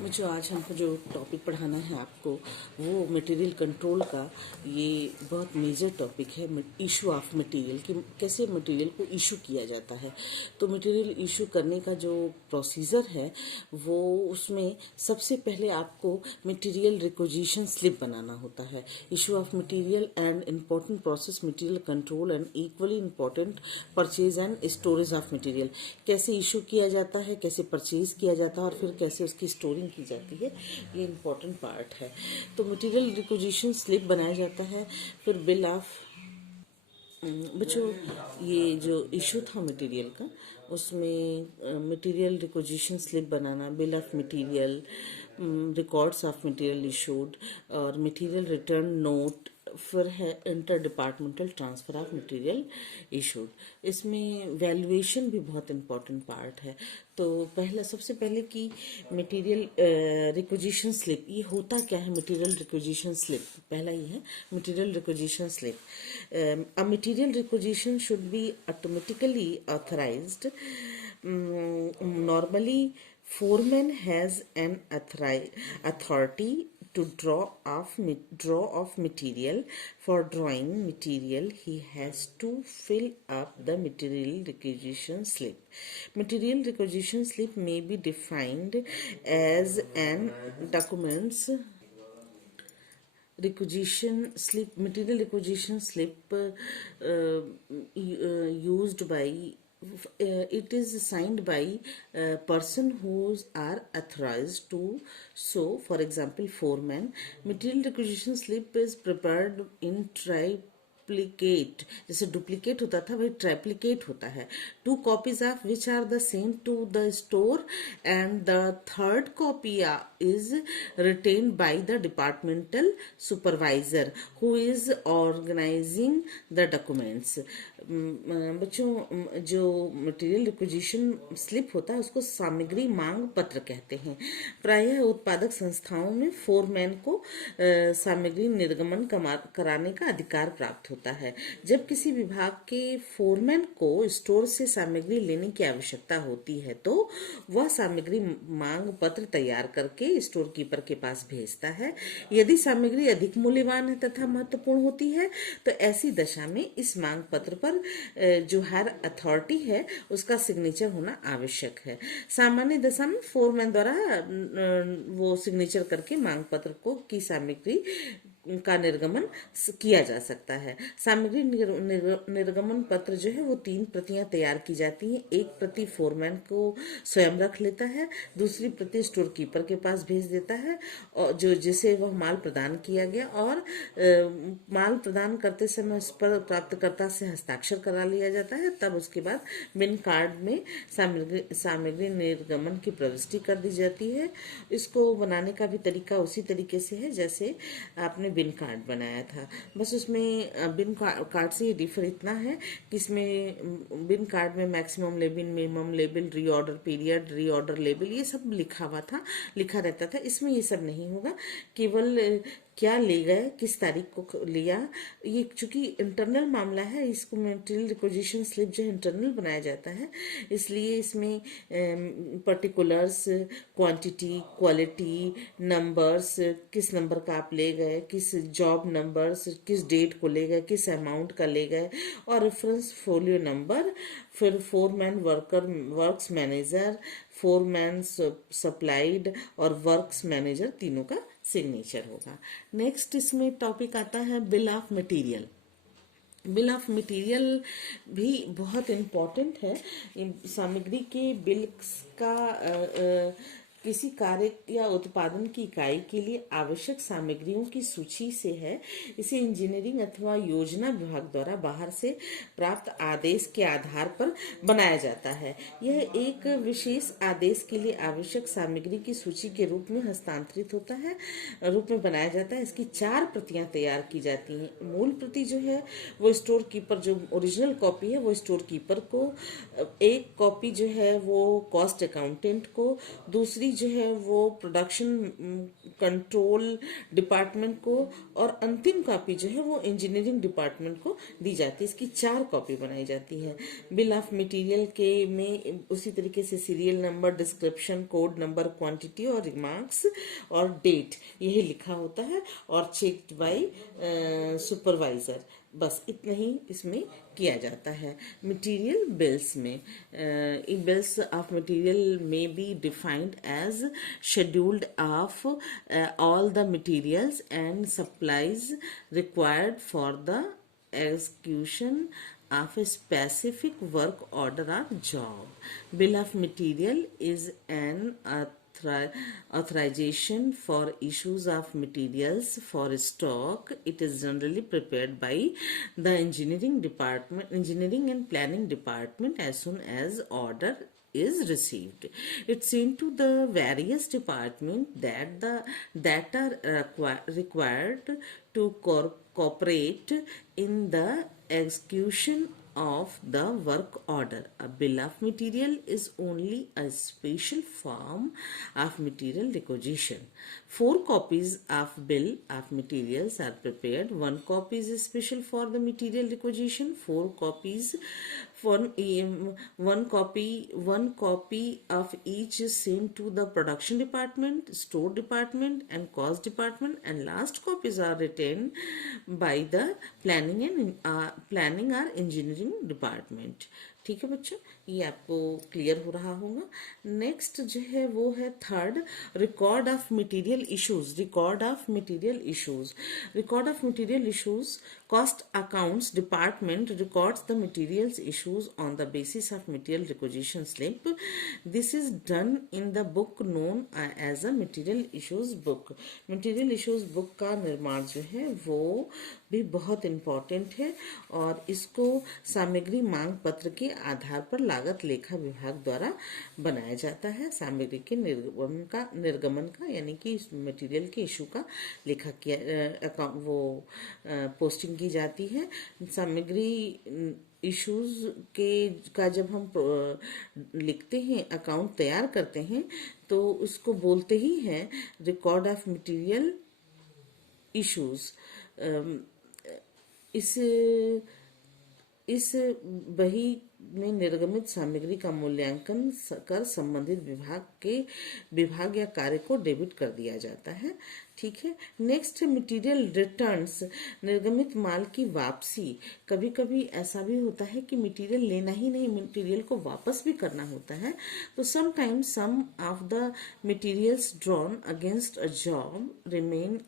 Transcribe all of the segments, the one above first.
मुझे आज हमको जो टॉपिक पढ़ाना है आपको वो मटेरियल कंट्रोल का ये बहुत मेजर टॉपिक है। इशू ऑफ मटेरियल कि कैसे मटेरियल को इशू किया जाता है। तो मटेरियल इशू करने का जो प्रोसीजर है वो उसमें सबसे पहले आपको मटेरियल रिक्विजिशन स्लिप बनाना होता है। Issue of material and important process material control and equally important purchase and storage of material. कैसे इशू किया जाता है, कैसे परचेज किया जाता है और फिर कैसे उसकी स्टोरिंग की जाती है, ये इम्पोर्टेंट पार्ट है। तो मटेरियल रिक्विजिशन स्लिप बनाया जाता है। फिर बिल ऑफ बच्चों ये जो इशू था मटेरियल का उसमें material requisition slip banana, bill of material, records of material issued और मटेरियल रिटर्न नोट, फिर है inter departmental transfer of material issued. इसमें वैल्यूएशन भी बहुत इंपॉर्टेंट पार्ट है। तो पहला सबसे पहले कि मटेरियल रिक्विजिशन स्लिप ये होता क्या है। मटेरियल रिक्विजिशन स्लिप पहला ये है material requisition slip. A material requisition should be automatically authorised. Normally foreman has an authority to draw of material. For drawing material he has to fill up the material requisition slip. Material requisition slip may be defined as an documents requisition slip, material requisition slip used by it is signed by person who are authorized to. So for example foreman, material requisition slip is prepared in ट्राइप्लिकेट, जैसे duplicate होता था वही ट्राइप्लिकेट होता है। 2 copies of which are the same to the store and the third copy is retained by the departmental supervisor who is organizing the documents. बच्चों जो material requisition slip होता है उसको सामग्री मांग पत्र कहते हैं। प्रायः उत्पादक संस्थाओं में फोरमैन को सामग्री निर्गमन कराने का अधिकार प्राप्त होता है। जब किसी विभाग के फोरमैन को स्टोर से सामग्री लेने की आवश्यकता होती है तो वह सामग्री मांग पत्र तैयार करके स्टोर कीपर के पास भेजता है। यदि सामग्री अधिक मूल्यवान है तथा महत्वपूर्ण होती है तो ऐसी दशा में इस मांग पत्र पर जो हायर अथॉरिटी है उसका सिग्नेचर होना आवश्यक है। सामान्य दशा में फोरमैन द्वारा वो सिग्नेचर करके मांग पत्र को की सामग्री का निर्गमन किया जा सकता है। सामग्री निर्गमन पत्र जो है वो 3 प्रतियां तैयार की जाती हैं। एक प्रति फोरमैन को स्वयं रख लेता है, दूसरी प्रति स्टोर कीपर के पास भेज देता है और जो जिसे वह माल प्रदान किया गया, और माल प्रदान करते समय उस पर प्राप्तकर्ता से हस्ताक्षर करा लिया जाता है। तब उसके बाद बिन कार्ड में सामग्री निर्गमन की प्रविष्टि कर दी जाती है। इसको बनाने का भी तरीका उसी तरीके से है जैसे आपने बिन कार्ड बनाया था, बस उसमें बिन कार्ड से डिफर इतना है कि इसमें बिन कार्ड में maximum लेबिल, minimum लेबिल, reorder period, reorder लेबिल ये सब लिखा रहता था। इसमें ये सब नहीं होगा, केवल क्या ले गए, किस तारीख को लिया। ये चूंकि इंटरनल मामला है, इसको मटेरियल रिक्विजिशन स्लिप जो है इंटरनल बनाया जाता है, इसलिए इसमें पर्टिकुलर्स, क्वांटिटी, क्वालिटी, नंबर्स, किस नंबर का आप ले गए, किस जॉब नंबर्स, किस डेट को ले गए, किस अमाउंट का ले गए, और रेफरेंस फोलियो नंबर, फिर foreman works manager, foreman supplied और वर्क्स मैनेजर तीनों का सिग्नेचर होगा। नेक्स्ट इसमें टॉपिक आता है bill of material. Bill of material भी बहुत इम्पोर्टेंट है। सामग्री के बिल का किसी कार्य या उत्पादन की इकाई के लिए आवश्यक सामग्रियों की सूची से है। इसे इंजीनियरिंग अथवा योजना विभाग द्वारा बाहर से प्राप्त आदेश के आधार पर बनाया जाता है। यह एक विशेष आदेश के लिए आवश्यक सामग्री की सूची के रूप में हस्तांतरित होता है, रूप में बनाया जाता है। इसकी 4 प्रतियां तैयार की जाती हैं। मूल प्रति जो है वो स्टोर कीपर, जो ओरिजिनल कॉपी है वो स्टोर कीपर को, एक कॉपी जो है वो कॉस्ट अकाउंटेंट को, दूसरी पहली जो है वो प्रोडक्शन कंट्रोल डिपार्टमेंट को, और अंतिम कॉपी जो है वो इंजीनियरिंग डिपार्टमेंट को दी जाती है। इसकी 4 कॉपी बनाई जाती है। बिल ऑफ मटेरियल के में उसी तरीके से serial number, description, code number, quantity और रिमार्क्स और डेट यही लिखा होता है, और चेक्ड बाय सुपरवाइजर। बस इतना ही इसमें किया जाता है। मटेरियल बिल्स में बिल्स ऑफ मटेरियल में be defined as scheduled of all the materials and supplies required for the execution of a specific work order or job. Bill of material is an authorization for issues of materials for stock. It is generally prepared by the engineering and planning department as soon as order is received. It's into the various departments that are required to cooperate in the execution of the work order. A bill of material is only a special form of material requisition. 4 copies of bill of materials are prepared. 1 copy is special for the material requisition. 4 copies, one copy of each is sent to the production department, store department and cost department, and last copies are written by the planning or engineering department. ठीक है बच्चों, ये आपको clear हो रहा होगा। Next जो है वो है third, record of material issues. Record of material issues, record of material issues, cost accounts department records the materials issues on the basis of material requisition slip. This is done in the book known as a material issues book. material issues book का निर्माण जो है वो भी बहुत important है, और इसको सामग्री मांग पत्र के आधार पर लागत लेखा विभाग द्वारा बनाया जाता है। सामग्री के निर्गमन का यानी कि मटेरियल के इशू का लेखा किया वो पोस्टिंग की जाती है। सामग्री इश्यूज के का जब हम लिखते हैं, अकाउंट तैयार करते हैं, तो उसको बोलते ही हैं रिकॉर्ड ऑफ मटेरियल इश्यूज। इस बही में निर्गमित सामग्री का मूल्यांकन कर संबंधित विभाग या कार्य को डेबिट कर दिया जाता है। ठीक है। नेक्स्ट, मटेरियल रिटर्न्स, निर्गमित माल की वापसी। कभी कभी ऐसा भी होता है कि मटेरियल लेना ही नहीं, मटेरियल को वापस भी करना होता है। तो sometimes some of the materials drawn against a job remain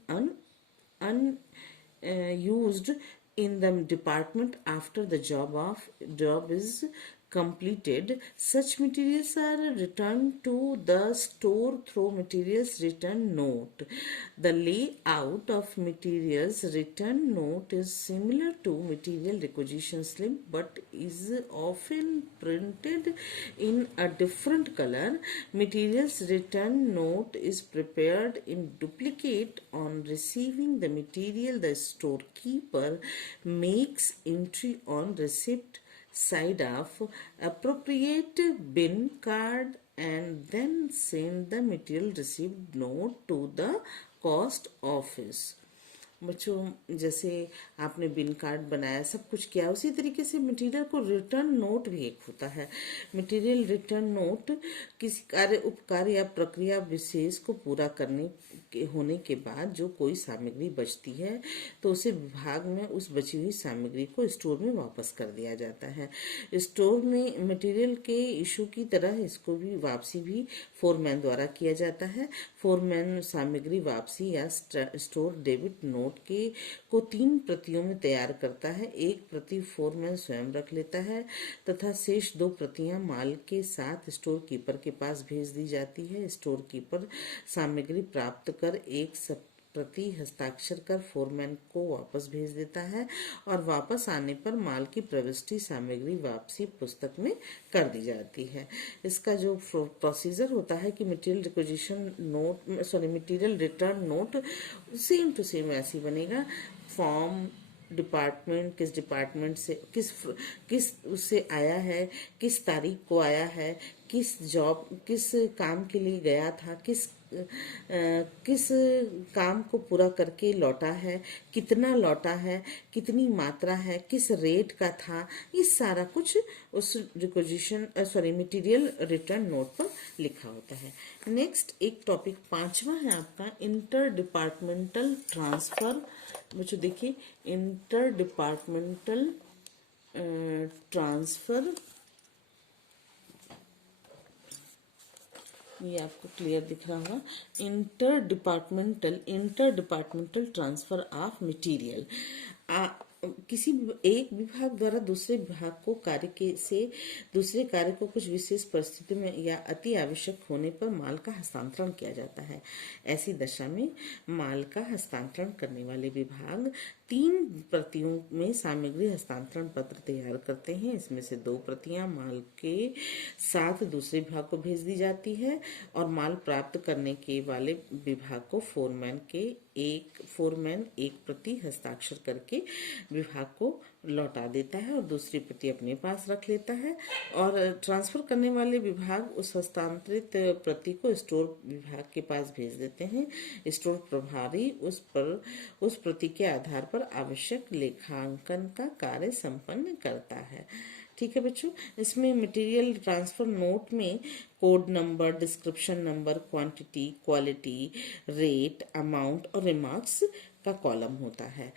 unused in the department after the job is completed. Such materials are returned to the store through materials return note. The layout of materials return note is similar to material requisition slip but is often printed in a different color. Materials return note is prepared in duplicate. On receiving the material, the storekeeper makes entry on receipt side of appropriate bin card and then send the material received note to the cost office. बच्चों, जैसे आपने बिन card बनाया, सब कुछ किया, उसी तरीके से मटेरियल को रिटर्न नोट भी एक होता है। मटेरियल रिटर्न नोट किसी कार्य, उपकार्य या प्रक्रिया विशेष को पूरा होने के बाद जो कोई सामग्री बचती है तो उसे विभाग में उस बची हुई सामग्री को स्टोर में वापस कर दिया जाता है। स्टोर में मटेरियल के इशू की तरह इसको भी वापसी भी फोरमैन द्वारा किया जाता है। फोरमैन सामग्री वापसी या स्टोर डेबिट नोट को 3 प्रतियों में तैयार करता है। एक प्रति फोरमैन स्वयं रख लेता है तथा शेष 2 प्रतियां माल के साथ स्टोर कीपर के पास भेज दी जाती है। स्टोर कीपर सामग्री प्राप्त कर एक प्रति हस्ताक्षर कर फोरमैन को वापस भेज देता है और वापस आने पर माल की प्रविष्टि सामग्री वापसी पुस्तक में कर दी जाती है। इसका जो प्रोसीजर होता है कि material requisition note material return note same to same ऐसी बनेगा। फॉर्म डिपार्टमेंट, किस डिपार्टमेंट से किस उससे आया है, किस तारीख को आया है, किस काम के लिए गया था, किस काम को पूरा करके लौटा है, कितना लौटा है, कितनी मात्रा है, किस रेट का था, ये सारा कुछ उस रिक्वेजिशन मटेरियल रिटर्न नोट पर लिखा होता है। नेक्स्ट एक टॉपिक 5वां है आपका इंटर डिपार्टमेंटल ट्रांसफर। बच्चों देखिए, इंटर डिपार्टमेंटल ट्रांसफर, ये आपको क्लियर दिख रहा होगा। Inter departmental transfer of material, किसी एक विभाग द्वारा दूसरे विभाग को दूसरे कार्य को कुछ विशेष परिस्थितियों में या अति आवश्यक होने पर माल का हस्तांतरण किया जाता है। ऐसी दशा में माल का हस्तांतरण करने वाले विभाग 3 प्रतियों में सामग्री हस्तांतरण पत्र तैयार करते हैं। इसमें से 2 प्रतियां माल के साथ दूसरे विभाग को भेज दी जाती है और माल प्राप्त करने के वाले विभाग को फोरमैन एक प्रति हस्ताक्षर करके विभाग को लौटा देता है और दूसरी प्रति अपने पास रख लेता है। और ट्रांसफर करने वाले विभाग उस हस्तांतरित प्रति को स्टोर विभाग के पास भेज देते हैं। स्टोर प्रभारी उस प्रति के आधार पर आवश्यक लेखांकन का कार्य संपन्न करता है। ठीक है बच्चों, इसमें मटेरियल ट्रांसफर नोट में code number, description number, quantity, quality, rate, amount और रिमार्क्स का कॉलम होता है।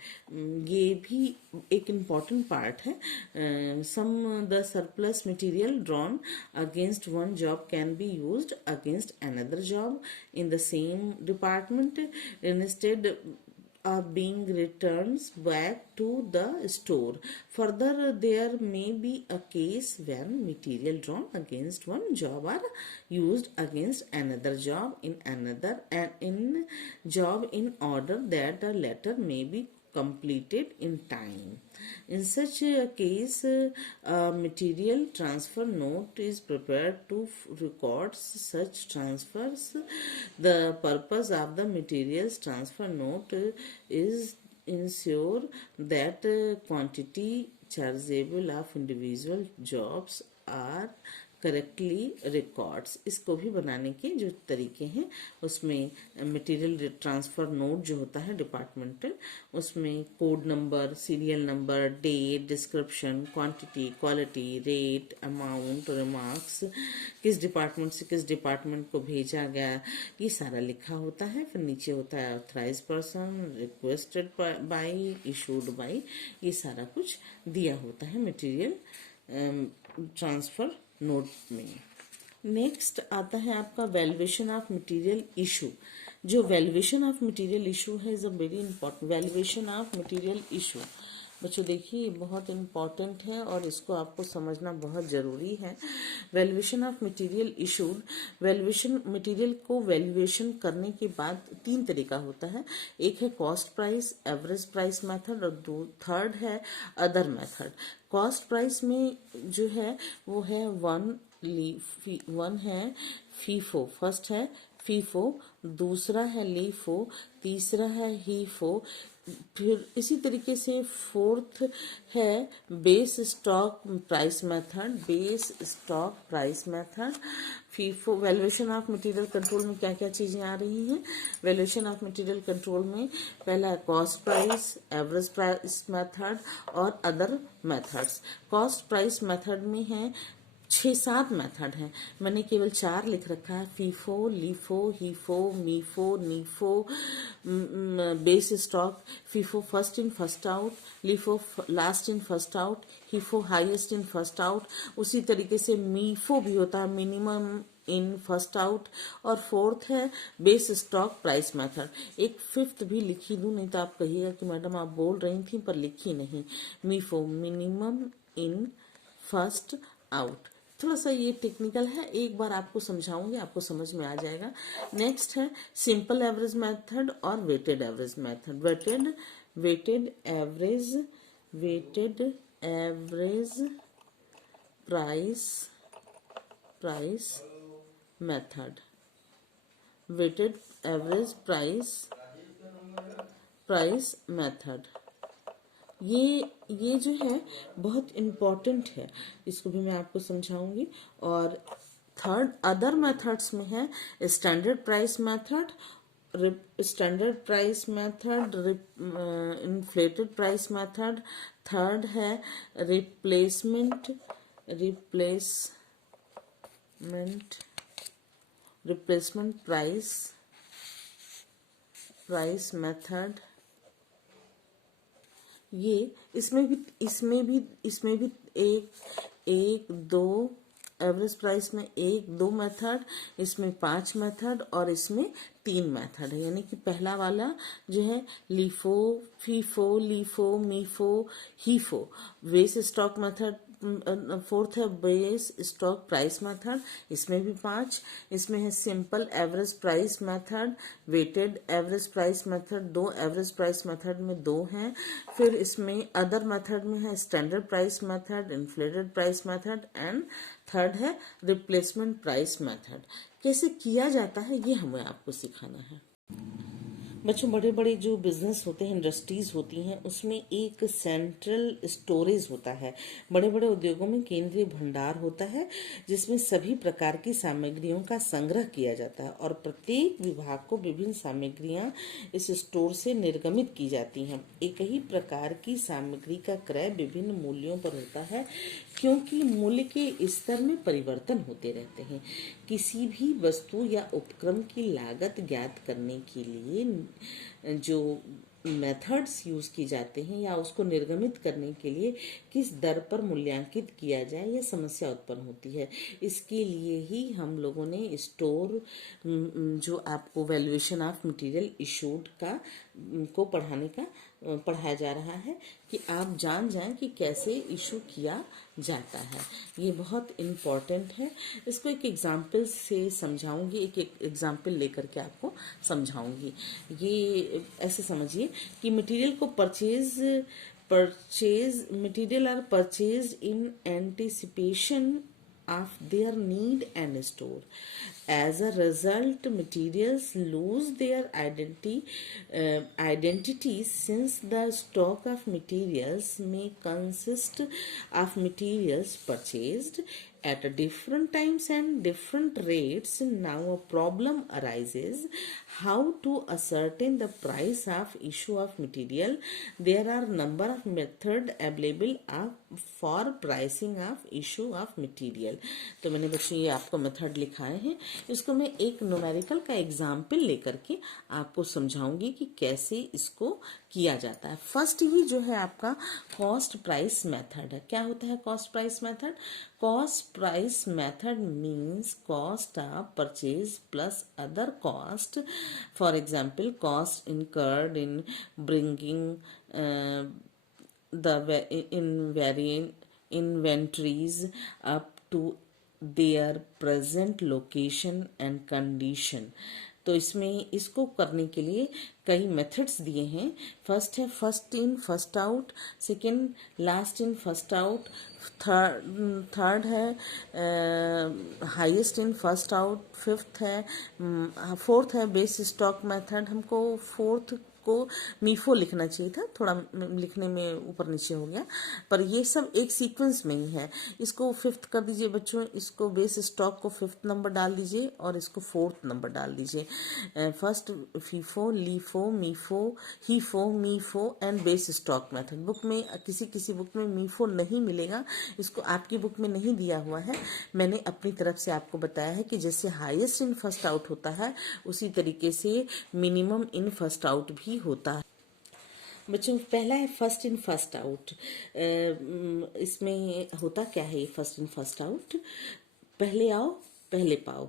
ये भी एक इम्पॉर्टेंट पार्ट है। The surplus material drawn against one job can be used against another job in the same department instead being returns back to the store. Further, there may be a case when material drawn against one job are used against another job in order that the latter may be completed in time. In such a case, a material transfer note is prepared to record such transfers. The purpose of the materials transfer note is ensure that quantity chargeable of individual jobs are correctly records. इसको भी बनाने के जो तरीके हैं उसमें material transfer note जो होता है डिपार्टमेंटल, उसमें code number, serial number, date, description, quantity, quality, rate, amount, remarks, किस डिपार्टमेंट से किस डिपार्टमेंट को भेजा गया, ये सारा लिखा होता है। फिर नीचे होता है authorise person, requested by, issued by, ये सारा कुछ दिया होता है मटेरियल ट्रांसफर नोट में। नेक्स्ट आता है आपका वैल्यूएशन ऑफ मटेरियल इशू। जो वैल्यूएशन ऑफ मटेरियल इशू है is a very important. Valuation of material issue बच्चों देखिए बहुत इंपॉर्टेंट है और इसको आपको समझना बहुत जरूरी है। Valuation of material issued, valuation material को वैल्यूएशन करने के बाद 3 तरीका होता है। एक है cost price, average price method और थर्ड है अदर मेथड। कॉस्ट प्राइस में जो है वो है वन है फीफो, फर्स्ट है फीफो, दूसरा है लीफो, तीसरा है हीफो, फिर इसी तरीके से फोर्थ है base stock price method, base stock price method. FIFO valuation of material control में क्या क्या चीजें आ रही हैं। वैल्यूएशन ऑफ मटेरियल कंट्रोल में पहला है cost price, average price method और other methods. Cost price method में है 6-7 मेथड हैं, मैंने केवल 4 लिख रखा है। FIFO, LIFO, HIFO, MIFO, NIFO, base stock. FIFO first in first out, LIFO last in first out, HIFO highest in first out. उसी तरीके से मीफो भी होता है मिनिमम इन फर्स्ट आउट। और फोर्थ है बेस स्टॉक प्राइस मेथड। एक fifth भी लिखी दूं, नहीं तो आप कहिएगा कि मैडम आप बोल रही थी पर लिखी नहीं। मीफो मिनिमम इन फर्स्ट आउट। थोड़ा सा ये टेक्निकल है, एक बार आपको समझाऊंगी, आपको समझ में आ जाएगा। नेक्स्ट है सिंपल एवरेज मेथड और weighted average method. Weighted average price method. Weighted average price method ये जो है बहुत इम्पोर्टेंट है, इसको भी मैं आपको समझाऊंगी। और थर्ड अदर मेथड्स में है standard price method, standard price method, inflated price method. Third है replacement replacement replacement price method. ये इसमें भी एक दो एवरेज प्राइस में एक दो मेथड, इसमें 5 मेथड और इसमें 3 मेथड है। यानी कि पहला वाला जो है LIFO, FIFO, LIFO, MIFO, HIFO, base stock method. Fourth है बेस स्टॉक प्राइस मेथड, इसमें भी 5। इसमें है simple average price method, weighted average price method, 2 average price method में 2 हैं। फिर इसमें अदर मेथड में है standard price method, inflated price method and third है रिप्लेसमेंट प्राइस मेथड। कैसे किया जाता है ये हमें आपको सिखाना है। बच्चों, बड़े बड़े जो बिजनेस होते हैं, इंडस्ट्रीज होती हैं, उसमें एक सेंट्रल स्टोरेज होता है। बड़े बड़े उद्योगों में केंद्रीय भंडार होता है जिसमें सभी प्रकार की सामग्रियों का संग्रह किया जाता है और प्रत्येक विभाग को विभिन्न सामग्रियां इस स्टोर से निर्गमित की जाती हैं। एक ही प्रकार की सामग्री का क्रय विभिन्न मूल्यों पर होता है क्योंकि मूल्य के स्तर में परिवर्तन होते रहते हैं। किसी भी वस्तु या उपक्रम की लागत ज्ञात करने के लिए जो मेथड्स यूज की जाते हैं या उसको निर्गमित करने के लिए किस दर पर मूल्यांकित किया जाए, यह समस्या उत्पन्न होती है। इसके लिए ही हम लोगों ने स्टोर जो आपको वैल्यूएशन ऑफ मटेरियल इशूड को पढ़ाया जा रहा है कि आप जान जाएं कि कैसे इशू किया जाता है। ये बहुत इम्पॉर्टेंट है। इसको एक एग्जाम्पल से समझाऊंगी, एक एग्जाम्पल लेकर के आपको समझाऊंगी। ये ऐसे समझिए कि मटेरियल को material are purchase in anticipation of their need and store. As a result, materials lose their identity since the stock of materials may consist of materials purchased at different times and different rates. Now a problem arises how to ascertain the price of issue of material. There are number of method available for pricing of issue of material. तो मैंने बच्चों ये आपको method लिखाए हैं, इसको मैं एक न्यूमेरिकल का एग्जाम्पल लेकर के आपको समझाऊंगी कि कैसे इसको किया जाता है। फर्स्ट ही जो है आपका कॉस्ट प्राइस मेथड है। क्या होता है cost price method? Cost price method means cost of purchase plus other cost. For example cost incurred in bringing the inventories up to their present location and condition। तो इसमें इसको करने के लिए कई मेथड्स दिए हैं। फर्स्ट है first in first out, second last in first out, third है highest in first out, fourth है बेस स्टॉक मेथड। हमको फोर्थ को मीफो लिखना चाहिए था, थोड़ा लिखने में ऊपर नीचे हो गया, पर ये सब एक सीक्वेंस में ही है। इसको फिफ्थ कर दीजिए बच्चों, इसको बेस स्टॉक को फिफ्थ नंबर डाल दीजिए और इसको फोर्थ नंबर डाल दीजिए। First FIFO, LIFO, MIFO, HIFO, MIFO and base stock method. Book में किसी बुक में मीफो नहीं मिलेगा, इसको आपकी बुक में नहीं दिया हुआ है। मैंने अपनी तरफ से आपको बताया है कि जैसे हाईएस्ट इन फर्स्ट आउट होता है उसी तरीके से मिनिमम इन फर्स्ट आउट भी होता है। बच्चों, पहला है फर्स्ट इन फर्स्ट आउट। इसमें होता क्या है ये फर्स्ट इन फर्स्ट आउट? पहले आओ पहले पाओ।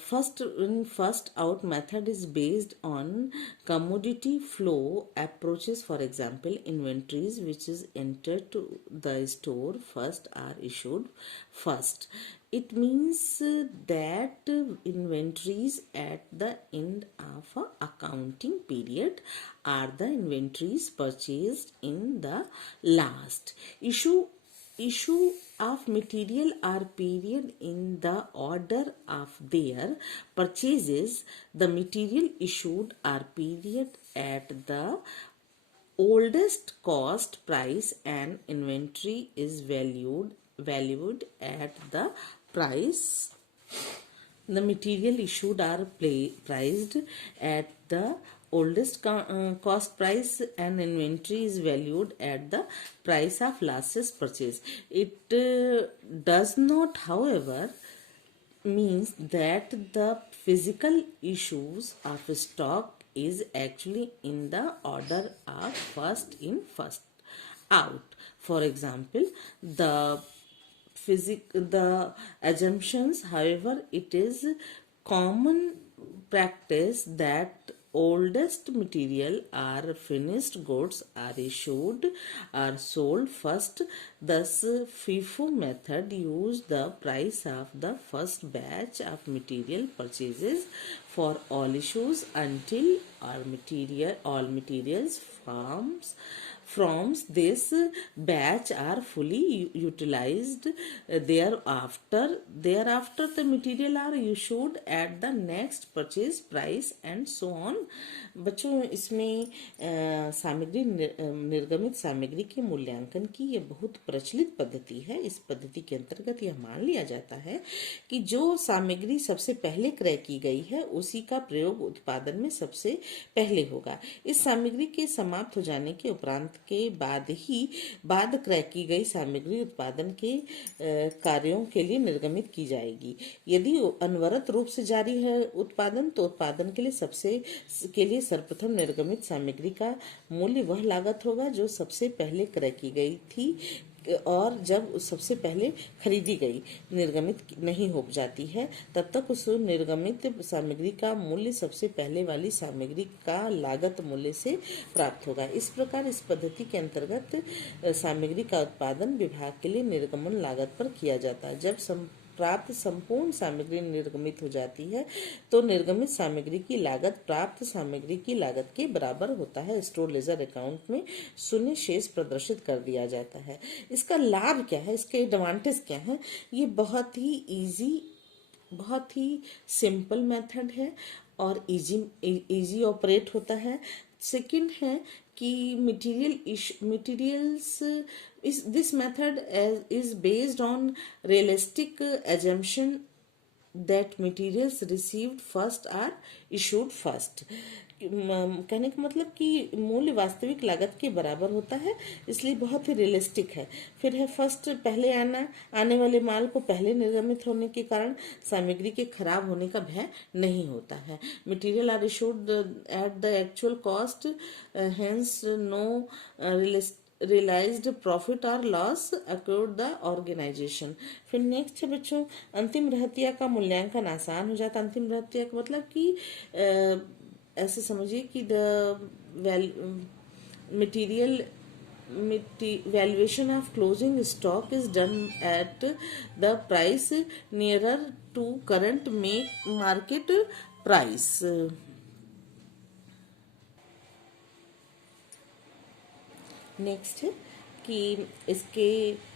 First in first out method is based on commodity flow approaches. For example, inventories which is entered to the store first are issued first. It means that inventories at the end of a accounting period are the inventories purchased in the last. Issue of material are period in the order of their purchases. The material issued are period at the oldest cost price and inventory is valued at the price The material issued are priced at the oldest cost price, and inventory is valued at the price of last's purchase. It does not, however, means that the physical issues of stock is actually in the order of first in first out. For example, the assumptions, however, it is common practice that oldest material or finished goods are issued or sold first. Thus FIFO method use the price of the first batch of material purchases for all issues until all materials from this batch are fully utilized. Thereafter the material are issued at the next purchase price and so on. बच्चों, इसमें निर्गमित सामग्री के मूल्यांकन की यह बहुत प्रचलित पद्धति है। इस पद्धति के अंतर्गत यह मान लिया जाता है कि जो सामग्री सबसे पहले क्रय की गई है उसी का प्रयोग उत्पादन में सबसे पहले होगा। इस सामग्री के समाप्त हो जाने के उपरांत के बाद क्रय की गई सामग्री उत्पादन के कार्यों के लिए निर्गमित की जाएगी। यदि अनवरत रूप से जारी है उत्पादन, तो उत्पादन के लिए सर्वप्रथम निर्गमित सामग्री का मूल्य वह लागत होगा जो सबसे पहले क्रय की गई थी, और जब सबसे पहले खरीदी गई निर्गमित नहीं हो जाती है तब तक उस निर्गमित सामग्री का मूल्य सबसे पहले वाली सामग्री का लागत मूल्य से प्राप्त होगा। इस प्रकार इस पद्धति के अंतर्गत सामग्री का उत्पादन विभाग के लिए निर्गमन लागत पर किया जाता है। जब प्राप्त संपूर्ण सामग्री निर्गमित हो जाती है तो निर्गमित सामग्री की लागत प्राप्त सामग्री की लागत के बराबर होता है। स्टोर लेजर अकाउंट में शून्य शेष प्रदर्शित कर दिया जाता है। इसका लाभ क्या है, इसके एडवांटेज क्या है? ये बहुत ही सिंपल मेथड है और इजी ऑपरेट होता है। सेकंड है कि this method is based on realistic assumption that materials received first are issued first। कहने का मतलब कि मूल्य वास्तविक लागत के बराबर होता है, इसलिए बहुत ही रियलिस्टिक है। फिर है फर्स्ट, पहले आने वाले माल को पहले निर्गमित होने के कारण सामग्री के खराब होने का भय नहीं होता है। Material are issued at the actual cost, hence no realized profit or loss accrued the organization। फिर नेक्स्ट है बच्चों, अंतिम रहतिया का मूल्यांकन आसान हो जाता है। अंतिम रहतिया का मतलब कि ऐसे समझिए कि valuation of closing stock is done at the price nearer to current market price। Next है कि इसके